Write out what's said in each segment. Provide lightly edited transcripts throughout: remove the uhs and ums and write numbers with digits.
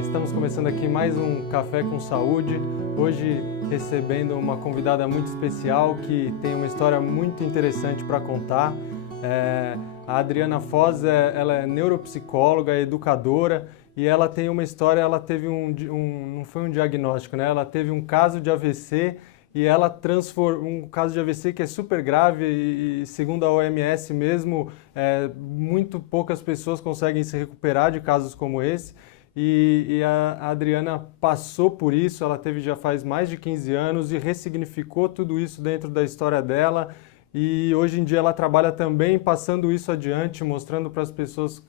Estamos começando aqui mais um Café com Saúde, hoje recebendo uma convidada muito especial que tem uma história muito interessante para contar. A Adriana Foz, ela é neuropsicóloga, educadora e ela tem uma história, ela teve não foi um diagnóstico, né? Ela teve um caso de AVC e ela transformou um caso de AVC que é super grave e segundo a OMS mesmo, muito poucas pessoas conseguem se recuperar de casos como esse. E a Adriana passou por isso, ela teve já faz mais de 15 anos e ressignificou tudo isso dentro da história dela. E hoje em dia ela trabalha também passando isso adiante, mostrando para as pessoas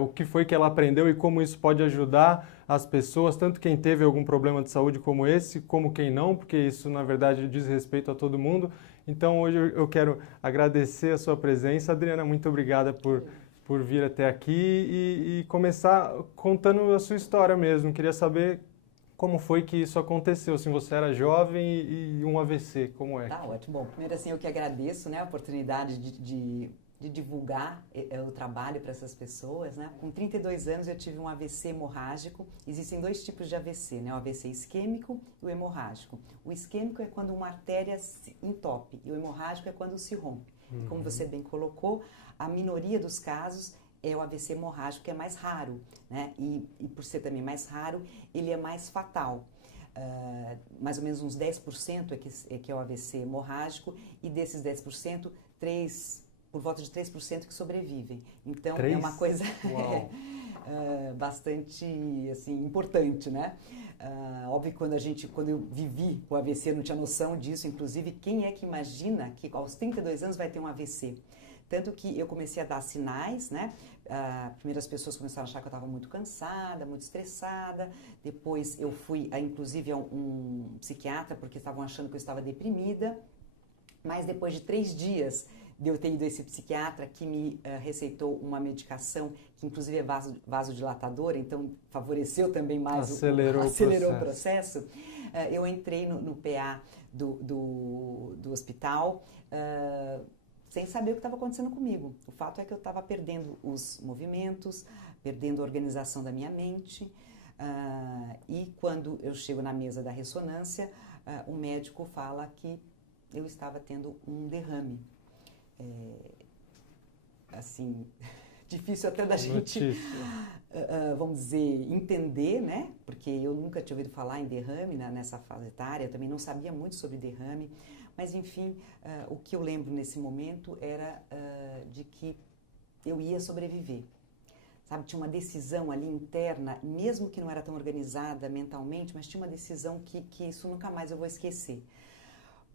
o que foi que ela aprendeu e como isso pode ajudar as pessoas, tanto quem teve algum problema de saúde como esse, como quem não, porque isso na verdade diz respeito a todo mundo. Então hoje eu quero agradecer a sua presença. Adriana, muito obrigada por vir até aqui e começar contando a sua história mesmo. Queria saber como foi que isso aconteceu, se você era jovem e um AVC, como é? Tá ótimo. Bom, primeiro assim eu que agradeço, né, a oportunidade de divulgar o trabalho para essas pessoas, né? Com 32 anos eu tive um AVC hemorrágico. Existem dois tipos de AVC, né? O AVC isquêmico e o hemorrágico. O isquêmico é quando uma artéria se entope e o hemorrágico é quando se rompe. Uhum. Como você bem colocou, a minoria dos casos é o AVC hemorrágico, que é mais raro, né? E por ser também mais raro, ele é mais fatal. Mais ou menos uns 10% é que é o AVC hemorrágico, e desses 10%, por volta de 3% que sobrevivem. Então, 3? É uma coisa bastante assim, importante, né? Óbvio que quando eu vivi o AVC, eu não tinha noção disso. Inclusive, quem é que imagina que aos 32 anos vai ter um AVC? Tanto que eu comecei a dar sinais, né? Primeiro as pessoas começaram a achar que eu estava muito cansada, muito estressada. Depois eu fui, inclusive, a um psiquiatra, porque estavam achando que eu estava deprimida. Mas depois de 3 dias de eu ter ido a esse psiquiatra, que me receitou uma medicação, que inclusive é vasodilatadora, então favoreceu também mais acelerou o processo. Eu entrei no PA do hospital, sem saber o que estava acontecendo comigo. O fato é que eu estava perdendo os movimentos, perdendo a organização da minha mente, e quando eu chego na mesa da ressonância, o médico fala que eu estava tendo um derrame. Assim, difícil até da gente, vamos dizer, entender, né? Porque eu nunca tinha ouvido falar em derrame nessa fase etária, eu também não sabia muito sobre derrame. Mas, enfim, o que eu lembro nesse momento era de que eu ia sobreviver. Sabe, tinha uma decisão ali interna, mesmo que não era tão organizada mentalmente, mas tinha uma decisão que isso nunca mais eu vou esquecer.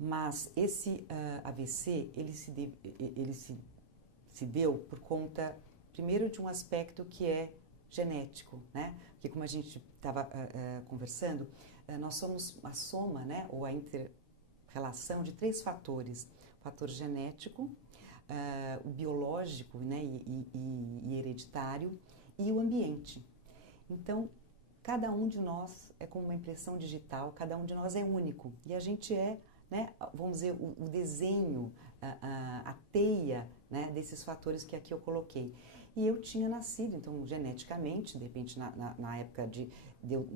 Mas esse AVC, ele se deu por conta, primeiro, de um aspecto que é genético, né? Porque como a gente estava conversando, nós somos a soma, né? Ou a interrelação de 3 fatores. O fator genético, o biológico, né? e hereditário, e o ambiente. Então, cada um de nós é como uma impressão digital, cada um de nós é único. E a gente né, vamos dizer, o desenho, a teia, né, desses fatores que aqui eu coloquei. E eu tinha nascido, então, geneticamente, de repente, na época de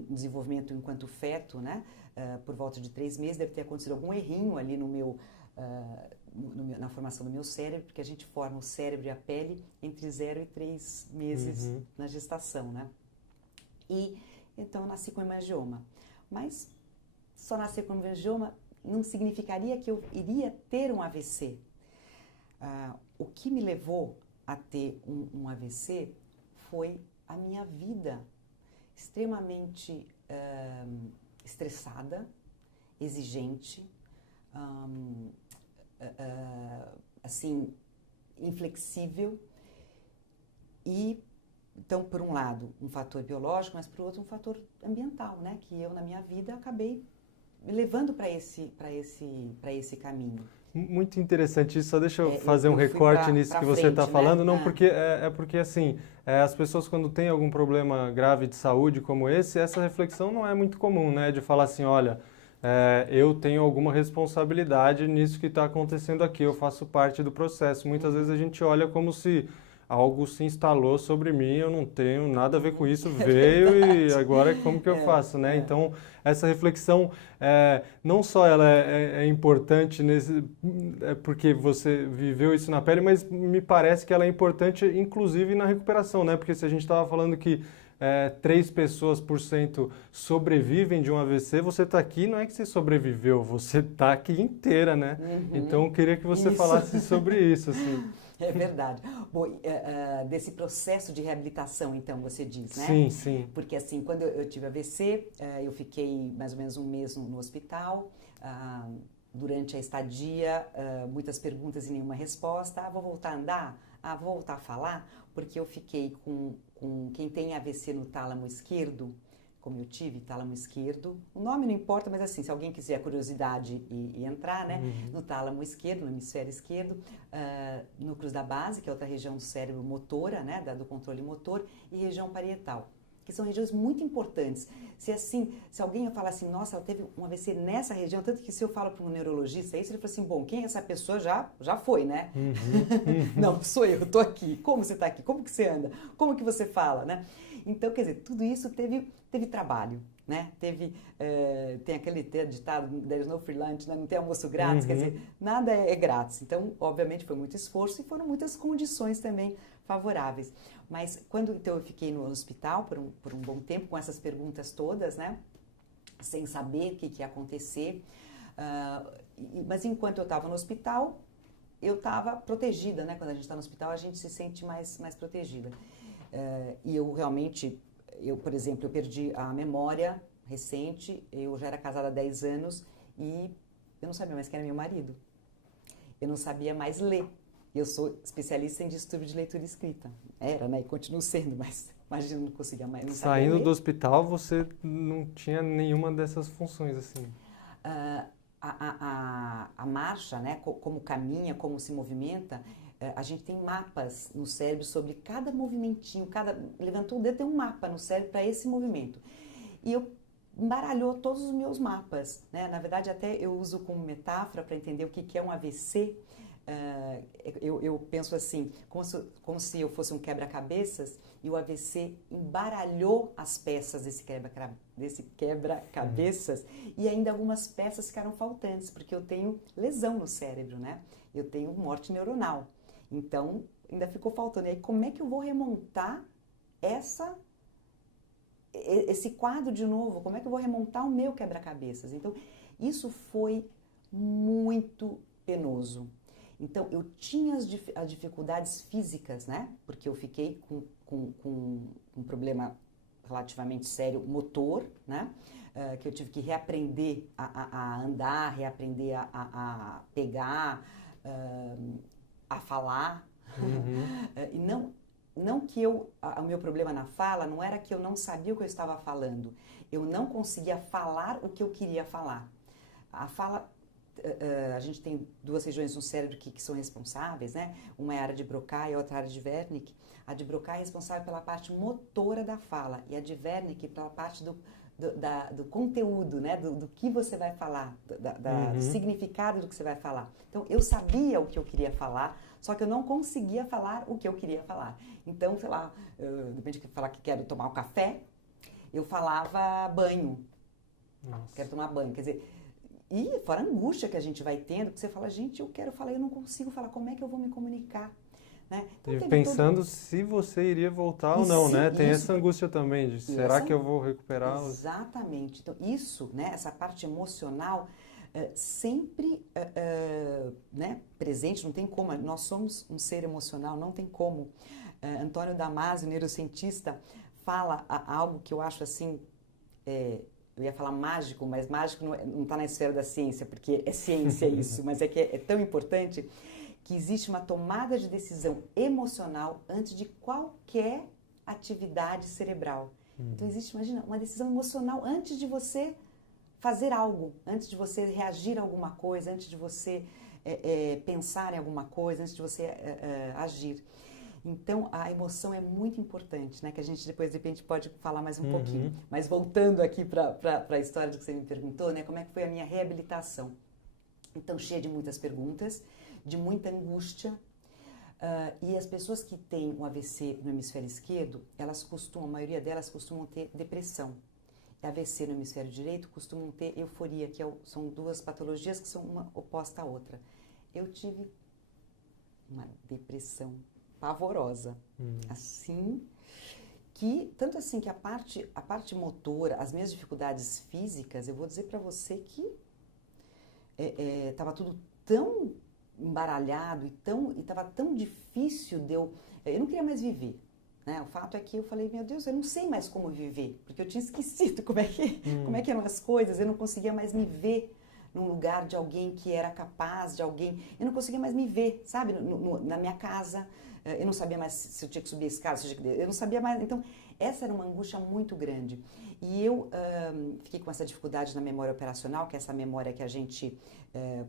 desenvolvimento enquanto feto, né, por volta de 3 meses, deve ter acontecido algum errinho ali na formação do meu cérebro, porque a gente forma o cérebro e a pele entre 0 e 3 meses na gestação, né? E, então, eu nasci com hemangioma. Mas só nascer com hemangioma não significaria que eu iria ter um AVC. O que me levou a ter um AVC foi a minha vida extremamente estressada, exigente, assim, inflexível. E, então, por um lado, um fator biológico, mas por outro, um fator ambiental, né? Que eu, na minha vida, acabei me levando para esse caminho. Muito interessante isso, só deixa eu fazer um recorte nisso que você está falando, né? Não, porque porque assim, as pessoas quando têm algum problema grave de saúde como esse, essa reflexão não é muito comum, né? De falar assim, olha, eu tenho alguma responsabilidade nisso que está acontecendo aqui, eu faço parte do processo. Muitas vezes a gente olha como se algo se instalou sobre mim, eu não tenho nada a ver com isso, veio e agora como que eu faço, né? Então, essa reflexão, não só ela é importante porque você viveu isso na pele, mas me parece que ela é importante inclusive na recuperação, né? Porque se a gente estava falando que 3 pessoas por cento sobrevivem de um AVC, você está aqui, não é que você sobreviveu, você está aqui inteira, né? Então, eu queria que você falasse sobre isso, assim. É verdade. Bom, desse processo de reabilitação, então, você diz, né? Sim, sim. Porque, assim, quando eu tive AVC, eu fiquei mais ou menos um mês no hospital. Durante a estadia, muitas perguntas e nenhuma resposta. Vou voltar a andar? Vou voltar a falar? Porque eu fiquei com quem tem AVC no tálamo esquerdo, como eu tive, tálamo esquerdo. O nome não importa, mas assim, se alguém quiser curiosidade e entrar, né? No tálamo esquerdo, no hemisfério esquerdo, núcleos da base, que é outra região do cérebro motora, né? Do controle motor, e região parietal, que são regiões muito importantes. Se alguém fala assim, nossa, ela teve um AVC nessa região, tanto que se eu falo para um neurologista isso, ele fala assim, bom, quem é essa pessoa já foi, né? Não, sou eu tô aqui. Como você está aqui? Como que você anda? Como que você fala, né? Então, quer dizer, tudo isso teve trabalho, né? Tem aquele ditado, there's no free lunch, né? Não tem almoço grátis, quer dizer, nada é grátis. Então, obviamente, foi muito esforço e foram muitas condições também favoráveis. Mas quando então eu fiquei no hospital por um bom tempo com essas perguntas todas, né, sem saber o que ia acontecer, mas enquanto eu estava no hospital, eu estava protegida, né? Quando a gente está no hospital, a gente se sente mais protegida. E eu realmente, por exemplo, eu perdi a memória recente. Eu já era casada há 10 anos e eu não sabia mais quem era meu marido. Eu não sabia mais ler. Eu sou especialista em distúrbio de leitura e escrita. Era, né? E continuo sendo, mas imagina, não conseguia mais. Não Saindo do hospital, você não tinha nenhuma dessas funções, assim? A marcha, né? Como caminha, como se movimenta, a gente tem mapas no cérebro sobre cada movimentinho, levantou o dedo, tem um mapa no cérebro para esse movimento. E embaralhou todos os meus mapas, né? Na verdade, até eu uso como metáfora para entender o que é um AVC. Eu penso assim, como se eu fosse um quebra-cabeças e o AVC embaralhou as peças desse quebra-cabeças e ainda algumas peças ficaram faltantes, porque eu tenho lesão no cérebro, né? Eu tenho morte neuronal. Então, ainda ficou faltando. E aí, como é que eu vou remontar esse quadro de novo? Como é que eu vou remontar o meu quebra-cabeças? Então, isso foi muito penoso. Então, eu tinha as dificuldades físicas, né? Porque eu fiquei com um problema relativamente sério motor, né? Que eu tive que reaprender a andar, reaprender a pegar, a falar. E não que o meu problema na fala não era que eu não sabia o que eu estava falando. Eu não conseguia falar o que eu queria falar. A fala... a gente tem 2 regiões no cérebro que são responsáveis, né? Uma é a área de Broca e a outra a área de Wernicke. A de Broca é responsável pela parte motora da fala e a de Wernicke pela parte do conteúdo, né? Do que você vai falar, do significado do que você vai falar. Então, eu sabia o que eu queria falar, só que eu não conseguia falar o que eu queria falar. Então, sei lá, de repente eu falar que quero tomar um café, eu falava banho. Nossa. Quero tomar banho, quer dizer... E fora a angústia que a gente vai tendo, que você fala, gente, eu quero falar, eu não consigo falar, como é que eu vou me comunicar? Né? Então, pensando se você iria voltar ou não, né? Tem essa angústia também, de será que eu vou recuperar? Exatamente. Então, isso, né, essa parte emocional, sempre né, presente, não tem como, nós somos um ser emocional, não tem como. Antônio Damasio, neurocientista, fala algo que eu acho assim... eu ia falar mágico, mas mágico não está na esfera da ciência, porque é ciência isso, mas é que é tão importante que existe uma tomada de decisão emocional antes de qualquer atividade cerebral. Então existe, imagina, uma decisão emocional antes de você fazer algo, antes de você reagir a alguma coisa, antes de você pensar em alguma coisa, antes de você agir. Então, a emoção é muito importante, né? Que a gente depois, de repente, pode falar mais um pouquinho. Mas voltando aqui para a história do que você me perguntou, né? Como é que foi a minha reabilitação? Então, cheia de muitas perguntas, de muita angústia. E as pessoas que têm um AVC no hemisfério esquerdo, a maioria delas costumam ter depressão. AVC no hemisfério direito costumam ter euforia, são duas patologias que são uma oposta à outra. Eu tive uma depressão pavorosa, assim, tanto assim que a parte motora, as minhas dificuldades físicas, eu vou dizer para você que estava tudo tão embaralhado e estava tão difícil eu não queria mais viver. Né? O fato é que eu falei, meu Deus, eu não sei mais como viver, porque eu tinha esquecido como é que eram as coisas, eu não conseguia mais me ver num lugar de alguém que era capaz, eu não conseguia mais me ver, sabe, na minha casa, eu não sabia mais se eu tinha que subir a escada, eu não sabia mais, então essa era uma angústia muito grande. E eu fiquei com essa dificuldade na memória operacional, que é essa memória que a gente,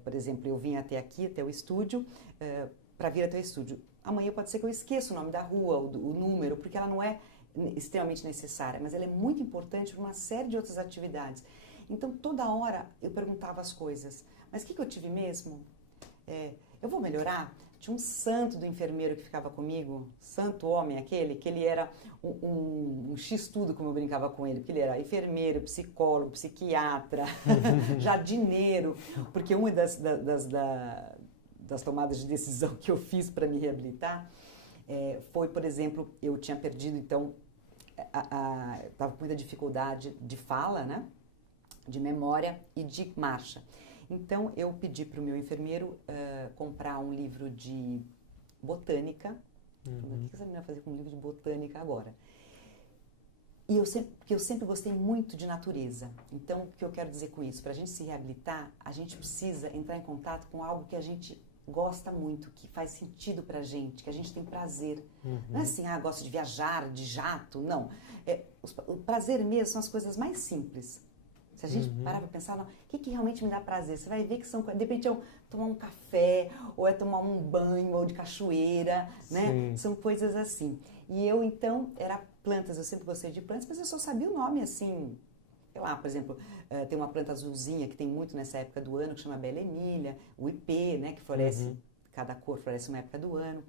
por exemplo, eu vim até aqui, até o estúdio, para vir até o estúdio. Amanhã pode ser que eu esqueça o nome da rua, o número, porque ela não é extremamente necessária, mas ela é muito importante para uma série de outras atividades. Então, toda hora eu perguntava as coisas. Mas o que eu tive mesmo? Eu vou melhorar? Tinha um santo do enfermeiro que ficava comigo, santo homem aquele, que ele era um X-tudo, como eu brincava com ele, porque ele era enfermeiro, psicólogo, psiquiatra, jardineiro, porque uma das tomadas de decisão que eu fiz para me reabilitar foi, por exemplo, eu tinha perdido, então, estava com muita dificuldade de fala, né, de memória e de marcha. Então, eu pedi para o meu enfermeiro comprar um livro de botânica. O que essa menina vai fazer com um livro de botânica agora? Porque eu sempre gostei muito de natureza. Então, o que eu quero dizer com isso? Para a gente se reabilitar, a gente precisa entrar em contato com algo que a gente gosta muito, que faz sentido pra gente, que a gente tem prazer. Não é assim, gosto de viajar, de jato, não. O prazer mesmo são as coisas mais simples. Se a gente parar pra pensar, não, o que realmente me dá prazer? Você vai ver que são, de repente, tomar um café, ou tomar um banho, ou de cachoeira, né? Sim. São coisas assim. E eu, então, era plantas, eu sempre gostei de plantas, mas eu só sabia o nome, assim, sei lá, por exemplo, tem uma planta azulzinha que tem muito nessa época do ano, que chama Bela Emília, o ipê, né, que floresce, cada cor floresce uma época do ano.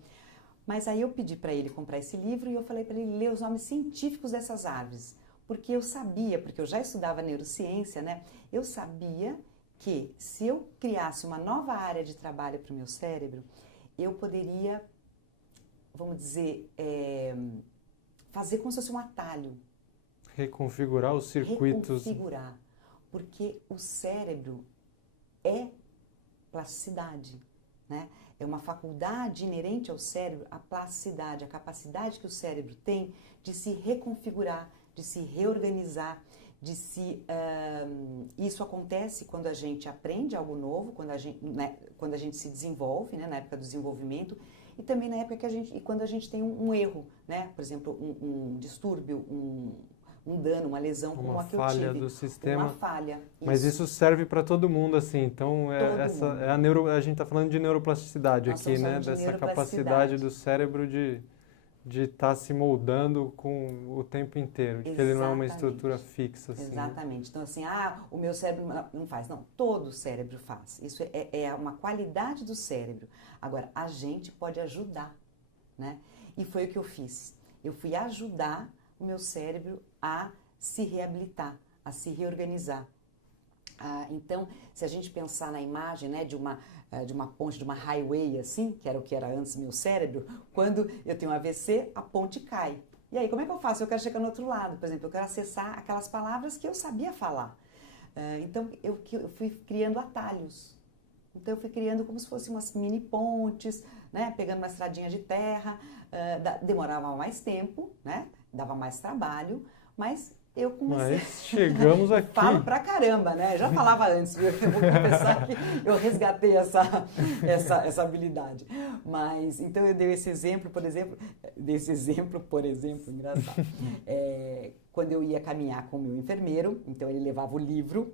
Mas aí eu pedi para ele comprar esse livro e eu falei para ele ler os nomes científicos dessas árvores, porque eu sabia, porque eu já estudava neurociência, né, eu sabia que se eu criasse uma nova área de trabalho para o meu cérebro, eu poderia, vamos dizer, fazer como se fosse um atalho. Reconfigurar os circuitos. Reconfigurar, porque o cérebro é plasticidade, né? É uma faculdade inerente ao cérebro, a plasticidade, a capacidade que o cérebro tem de se reconfigurar, de se reorganizar, isso acontece quando a gente aprende algo novo, quando a gente se desenvolve, né, na época do desenvolvimento, e também na época quando a gente tem um erro, né? Por exemplo, um distúrbio, um dano, uma lesão como a que eu tive. Uma falha do sistema. Uma falha. Mas isso serve para todo mundo, assim. Então, a gente está falando de neuroplasticidade aqui, né? Dessa capacidade do cérebro de estar se moldando com o tempo inteiro. De que ele não é uma estrutura fixa, assim. Exatamente. Então, assim, o meu cérebro não faz. Não, todo o cérebro faz. Isso é uma qualidade do cérebro. Agora, a gente pode ajudar, né? E foi o que eu fiz. Eu fui ajudar o meu cérebro a se reabilitar, a se reorganizar. Então, se a gente pensar na imagem, né, de uma ponte, de uma highway, assim, que era o que era antes meu cérebro, quando eu tenho um AVC, a ponte cai. E aí, como é que eu faço? Eu quero chegar no outro lado, por exemplo, eu quero acessar aquelas palavras que eu sabia falar. Então, eu fui criando atalhos. Então, eu fui criando como se fossem umas mini pontes, né, pegando uma estradinha de terra, demorava mais tempo, né, dava mais trabalho, mas eu comecei... Mas chegamos aqui. Falo pra caramba, né? Já falava antes, eu vou confessar que eu resgatei essa habilidade. Mas, então eu dei esse exemplo, por exemplo, engraçado. Quando eu ia caminhar com o meu enfermeiro, então ele levava o livro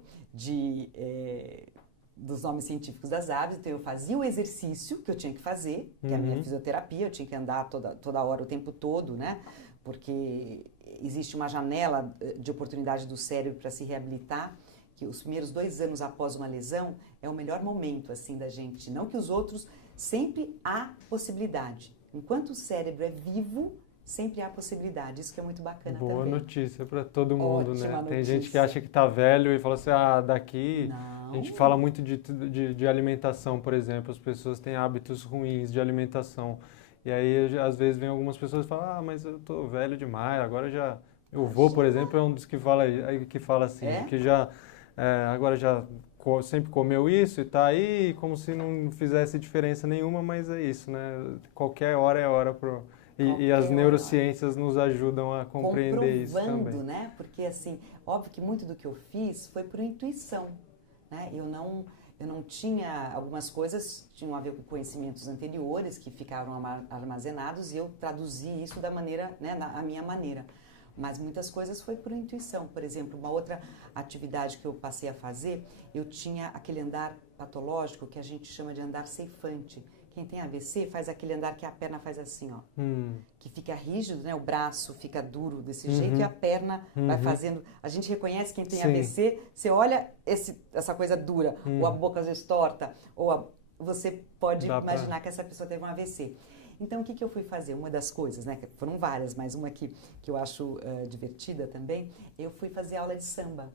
dos nomes científicos das aves, então eu fazia o exercício que eu tinha que fazer, que é a minha fisioterapia, eu tinha que andar toda hora, o tempo todo, né? Porque existe uma janela de oportunidade do cérebro para se reabilitar, que os primeiros 2 anos após uma lesão é o melhor momento, assim, da gente. Não que os outros sempre há possibilidade. Enquanto o cérebro é vivo, sempre há possibilidade. Isso que é muito bacana também. Boa notícia para todo mundo, Ótima né? notícia. Tem gente que acha que está velho e fala assim, daqui... Não. A gente fala muito de alimentação, por exemplo. As pessoas têm hábitos ruins de alimentação. E aí, às vezes, vem algumas pessoas e falam, mas eu tô velho demais, agora já... O vô, por exemplo, é um dos que fala assim, que já... agora já sempre comeu isso e tá aí, como se não fizesse diferença nenhuma, mas é isso, né? Qualquer hora é hora pro... E as neurociências nos ajudam a compreender isso também. Né? Porque, assim, óbvio que muito do que eu fiz foi por intuição, né? Eu não tinha... Algumas coisas tinham a ver com conhecimentos anteriores que ficaram armazenados e eu traduzi isso da maneira, né, a minha maneira. Mas muitas coisas foi por intuição. Por exemplo, uma outra atividade que eu passei a fazer, eu tinha aquele andar patológico que a gente chama de andar ceifante. Quem tem AVC faz aquele andar que a perna faz assim, ó. Que fica rígido, né? O braço fica duro desse jeito e a perna vai fazendo... A gente reconhece quem tem AVC, você olha essa coisa dura, ou a boca às vezes torta, você pode imaginar que essa pessoa teve um AVC. Então, o que eu fui fazer? Uma das coisas, né? Foram várias, mas uma que eu acho divertida também, eu fui fazer aula de samba.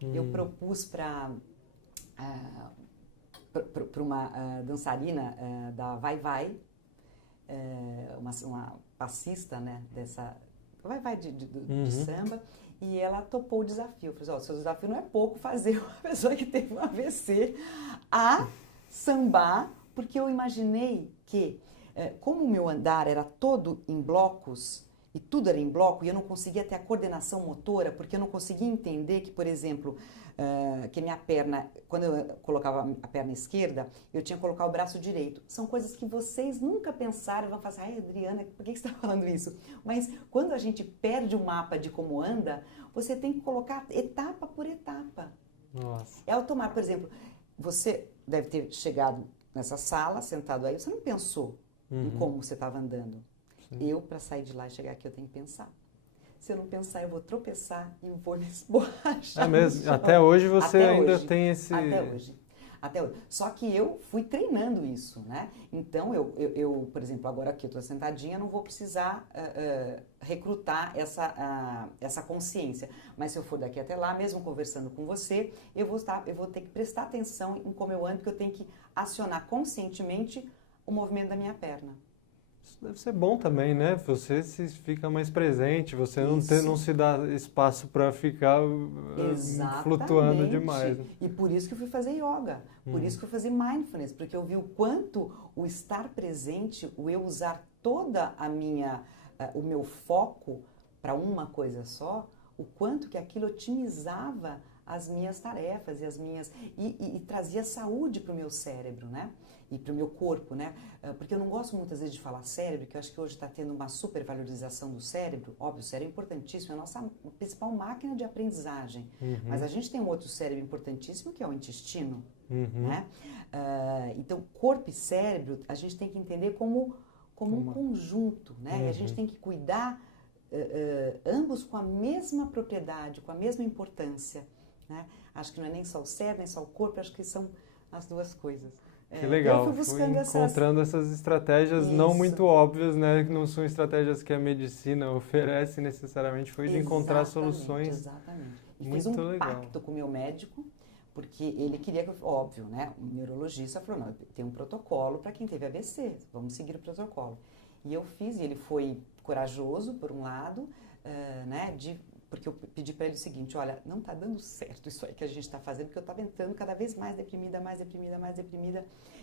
Eu propus para uma dançarina da Vai Vai, uma passista, né, dessa Vai Vai de samba, e ela topou o desafio. Eu falei, o seu desafio não é pouco fazer uma pessoa que teve um AVC a sambar, porque eu imaginei que, como o meu andar era todo em blocos, e tudo era em bloco, e eu não conseguia ter a coordenação motora, porque eu não conseguia entender que, por exemplo, que minha perna, quando eu colocava a perna esquerda, eu tinha que colocar o braço direito. São coisas que vocês nunca pensaram, vão falar, Adriana, por que você está falando isso? Mas quando a gente perde o mapa de como anda, você tem que colocar etapa por etapa. Nossa. É automático. Por exemplo, você deve ter chegado nessa sala, sentado aí, você não pensou em como você estava andando. Eu, para sair de lá e chegar aqui, eu tenho que pensar. Se eu não pensar, eu vou tropeçar e vou me esborrachar. É mesmo? Até hoje você ainda tem esse... Até hoje. Só que eu fui treinando isso, né? Então, eu por exemplo, agora aqui eu estou sentadinha, não vou precisar recrutar essa consciência. Mas se eu for daqui até lá, mesmo conversando com você, eu vou ter que prestar atenção em como eu ando, porque eu tenho que acionar conscientemente o movimento da minha perna. Isso deve ser bom também, né? Você fica mais presente, você não se dá espaço para ficar flutuando demais. E por isso que eu fui fazer yoga, por isso que eu fui fazer mindfulness, porque eu vi o quanto o estar presente, o eu usar toda o meu foco para uma coisa só, o quanto que aquilo otimizava as minhas tarefas e trazia saúde para o meu cérebro, né? E para o meu corpo, né? Porque eu não gosto muitas vezes de falar cérebro, que eu acho que hoje está tendo uma supervalorização do cérebro. Óbvio, o cérebro é importantíssimo, é a nossa principal máquina de aprendizagem. Mas a gente tem um outro cérebro importantíssimo, que é o intestino, né? Então, corpo e cérebro, a gente tem que entender como um conjunto, né? E a gente tem que cuidar ambos com a mesma propriedade, com a mesma importância, né? Acho que não é nem só o cérebro, nem só o corpo, acho que são as duas coisas. Que legal, fui encontrando essas estratégias não muito óbvias, né? Que não são estratégias que a medicina oferece necessariamente, foi de encontrar soluções. Exatamente. E muito fiz um legal. Pacto com o meu médico, porque ele queria que, óbvio, né? O neurologista falou, não, tem um protocolo para quem teve AVC, vamos seguir o protocolo. E eu fiz, e ele foi corajoso, por um lado, né? Porque eu pedi para ele o seguinte, olha, não está dando certo isso aí que a gente está fazendo, porque eu estava entrando cada vez mais deprimida,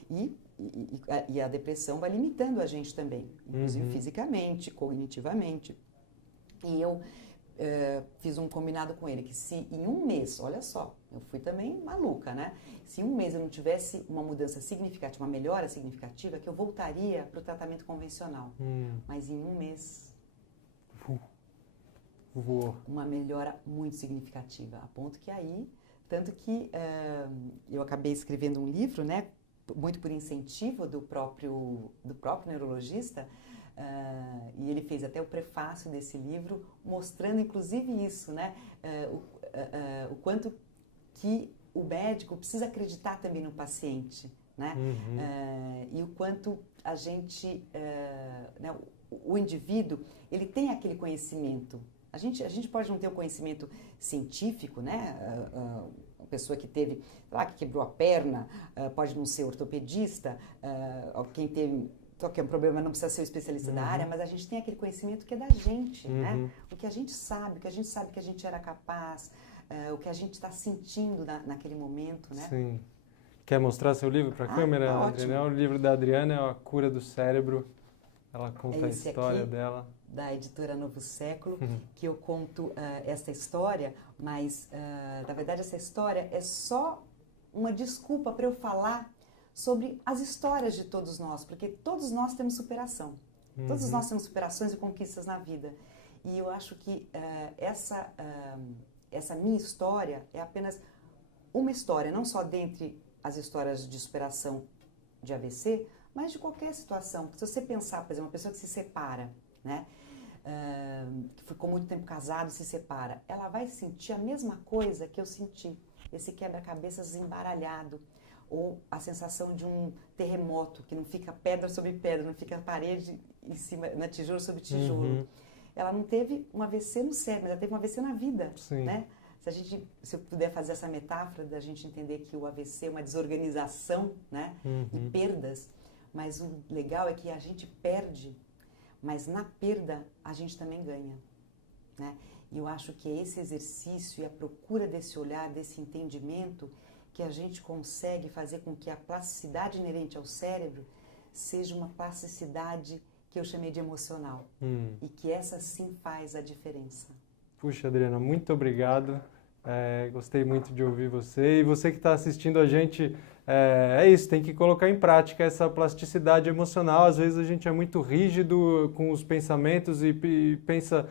e a depressão vai limitando a gente também, inclusive fisicamente, cognitivamente. E eu fiz um combinado com ele, que se em um mês, olha só, eu fui também maluca, né? Se em um mês eu não tivesse uma mudança significativa, uma melhora significativa, que eu voltaria para o tratamento convencional. Mas em um mês... Uma melhora muito significativa, a ponto que aí, tanto que eu acabei escrevendo um livro, né, muito por incentivo do próprio neurologista, e ele fez até o prefácio desse livro, mostrando inclusive isso, né, o quanto que o médico precisa acreditar também no paciente, né? E o quanto a gente, né, o indivíduo, ele tem aquele conhecimento. A gente pode não ter o conhecimento científico, né? A pessoa que teve, lá, que quebrou a perna, pode não ser ortopedista, quem teve qualquer problema não precisa ser o especialista da área, mas a gente tem aquele conhecimento que é da gente, né? O que a gente sabe que a gente era capaz, o que a gente está sentindo naquele momento, né? Sim. Quer mostrar seu livro para a câmera, tá Adriana? O livro da Adriana é A Cura do Cérebro. Ela conta a história dela. Da editora Novo Século, que eu conto essa história, mas, na verdade, essa história é só uma desculpa para eu falar sobre as histórias de todos nós, porque todos nós temos superação. Todos nós temos superações e conquistas na vida. E eu acho que essa minha história é apenas uma história, não só dentre as histórias de superação de AVC, mas de qualquer situação. Se você pensar, por exemplo, uma pessoa que se separa, né? Que ficou muito tempo casado e se separa, ela vai sentir a mesma coisa que eu senti, esse quebra-cabeças desembaralhado, ou a sensação de um terremoto, que não fica pedra sobre pedra, não fica parede em cima, na tijolo sobre tijolo. Ela não teve um AVC no cérebro, ela teve um AVC na vida, né? Se eu puder fazer essa metáfora da gente entender que o AVC é uma desorganização, né? E perdas, mas o legal é que a gente perde, mas na perda a gente também ganha, né? E eu acho que é esse exercício e a procura desse olhar, desse entendimento, que a gente consegue fazer com que a plasticidade inerente ao cérebro seja uma plasticidade que eu chamei de emocional. E que essa sim faz a diferença. Puxa, Adriana, muito obrigado. Gostei muito de ouvir você. E você que está assistindo a gente, é isso, tem que colocar em prática essa plasticidade emocional. Às vezes a gente é muito rígido com os pensamentos e pensa,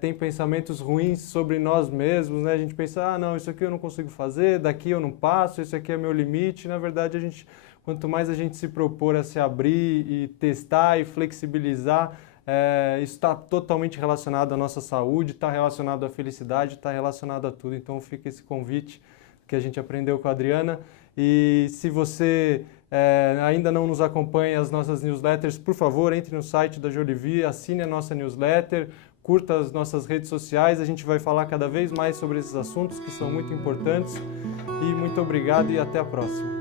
tem pensamentos ruins sobre nós mesmos, né? A gente pensa, não, isso aqui eu não consigo fazer, daqui eu não passo, isso aqui é meu limite. Na verdade, quanto mais a gente se propor a se abrir e testar e flexibilizar, isso está totalmente relacionado à nossa saúde, está relacionado à felicidade, está relacionado a tudo. Então fica esse convite que a gente aprendeu com a Adriana. E se você ainda não nos acompanha as nossas newsletters, por favor, entre no site da Jolivie, assine a nossa newsletter, curta as nossas redes sociais, a gente vai falar cada vez mais sobre esses assuntos que são muito importantes. E muito obrigado e até a próxima.